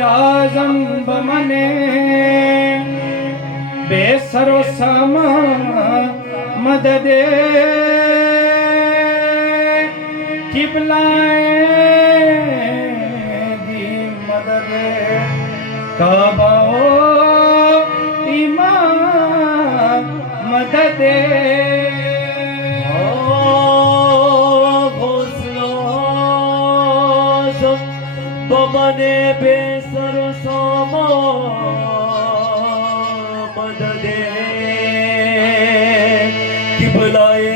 आजम बमने बेसरो समा मददे किबलाए दी मददे काबाओ इमाम मददे बमने बेसरो समा मददे किबलाए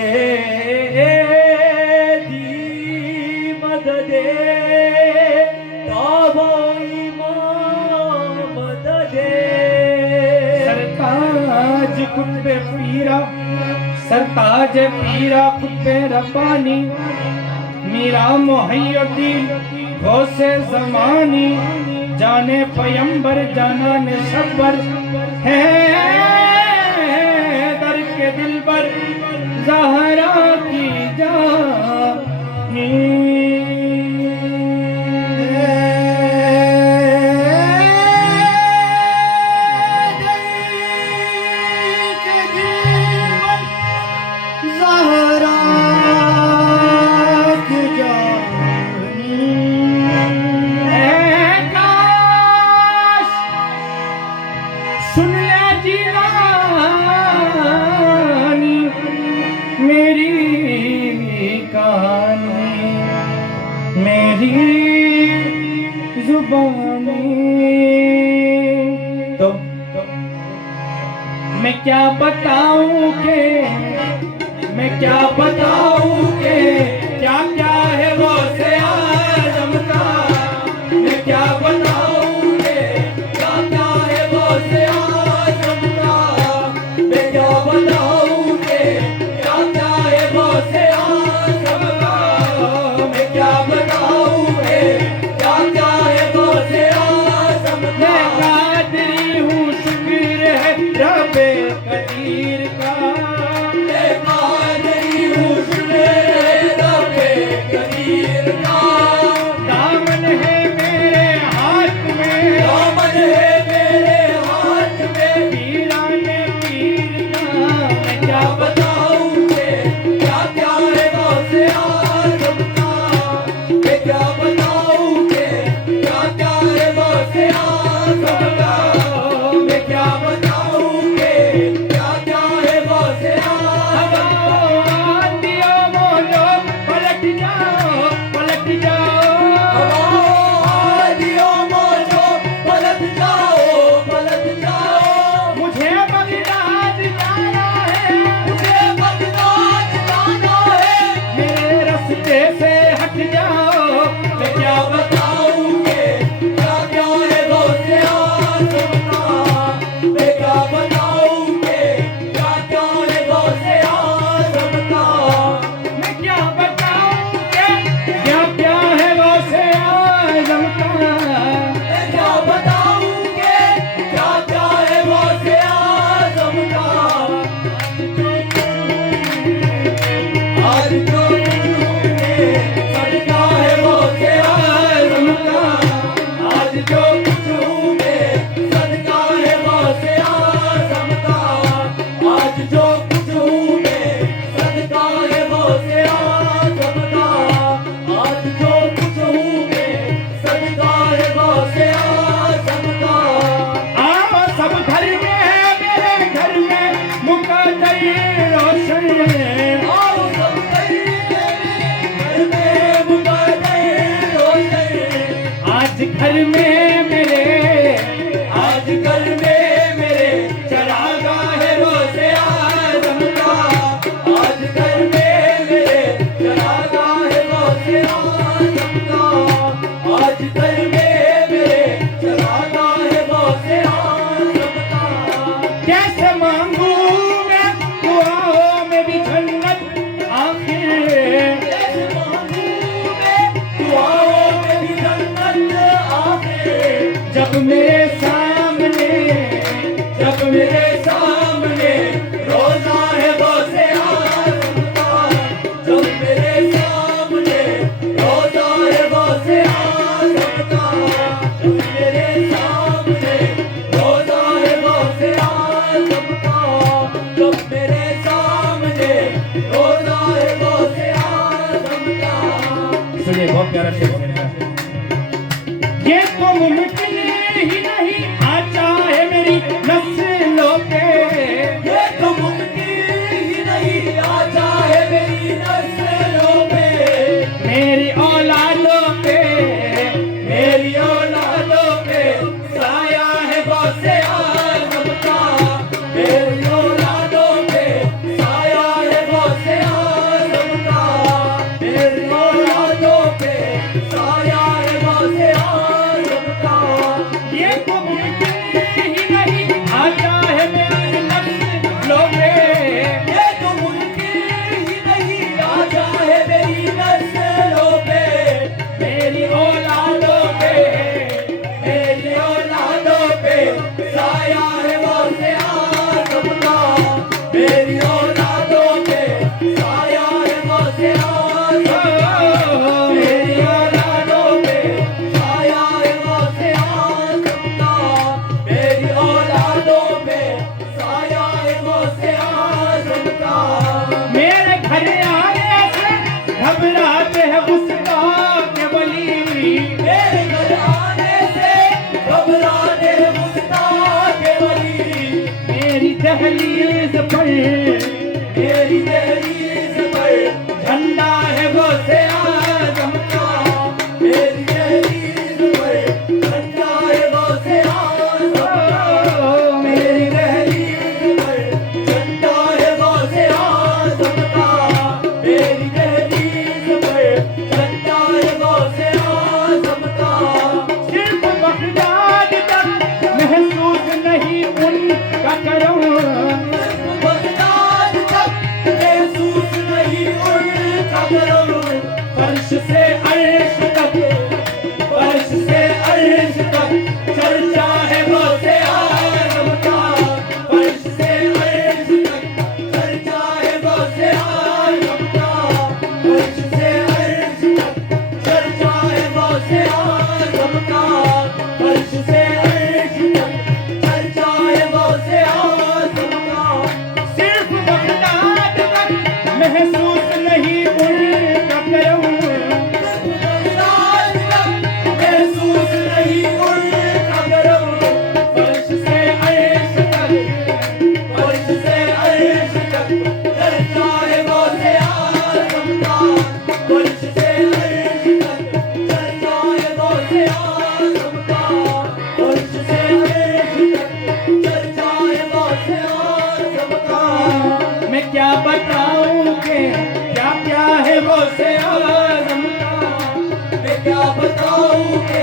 दी मददे काबो इमाम मददे सरताज कुत्बे पीरा सरताज पीरा कुत्बे रब्बानी मीरा मुहय्यद्दीन गौसे ज़मानी जाने पयंबर जाना ने सबर है दर के दिल पर ज़हरा की जानी सुन ले जीवानी मेरी कहानी मेरी जुबानी तो मैं क्या बताऊं के मैं क्या बताऊं के क्या क्या है वो से आजम का मैं क्या बताऊं के क्या क्या है वो से पलट ये तो मुमकिन ही नहीं आता है मेरी नस्लों पे, ये तो मुमकिन ही नहीं आता है मेरी नस्लों पे, मेरी औलादों पे, मेरी औलादों पे साया है गौसे आज़म का, मेरी औलादों पे साया है गौसे आज़म का, मेरी औलादों पे साया है गौसे आज़म का। ये तो मुमकिन ही नहीं आता है मेरी नस्लों पे, ये तो मुमकिन ही नहीं आता है मेरी नस्लों पे, मेरी औलादों पे, मेरी औलादों पे साया है गौसे आज़म का, मेरी औलादों पे साया है गौसे आज़म का, मेरी औलादों पे साया है गौसे आज़म का, मेरी औलादों पे साया है गौसे आज़म का। मेरे घर आने से घबराते हैं गुस्ताख वली, मेरे घर आने से घबराते हैं मुस्ताक वली, मेरी दहलीज पर मेरी दहलीज पर झंडा है गौसे आज़म का, मेरी दहलीज पर झंडा है गौसे आज़म का, मेरी दहलीज पर झंडा है गौसे आज़म का, मेरी दहलीज पर झंडा है गौसे आज़म का। सिर्फ बगदाद तक महसूस नहीं उनका करम, बगदाद तक महसूस नहीं उनका करम, फर्श से अर्श तक, फर्श से अर्श तक चर्चा है गौसे आज़म का, फर्श से अर्श तक चर्चा है गौसे आज़म का, फर्श से अर्श तक चर्चा है गौसे आज़म का, फर्श से अर्श तक चर्चा है गौसे आज़म का। सिर्फ बगदाद तक महसूस नहीं उनका करम, बगदाद तक महसूस नहीं उनका करम, फर्श से अर्श तक, फर्श से अर्श तक चर्चा है गौसे आज़म का, फर्श से अर्श तक चर्चा है गौसे आज़म का, फर्श से अर्श तक चर्चा है गौसे आज़म का। मैं क्या बताऊं कि क्या क्या है गौसे आज़म का, मैं क्या बताऊं कि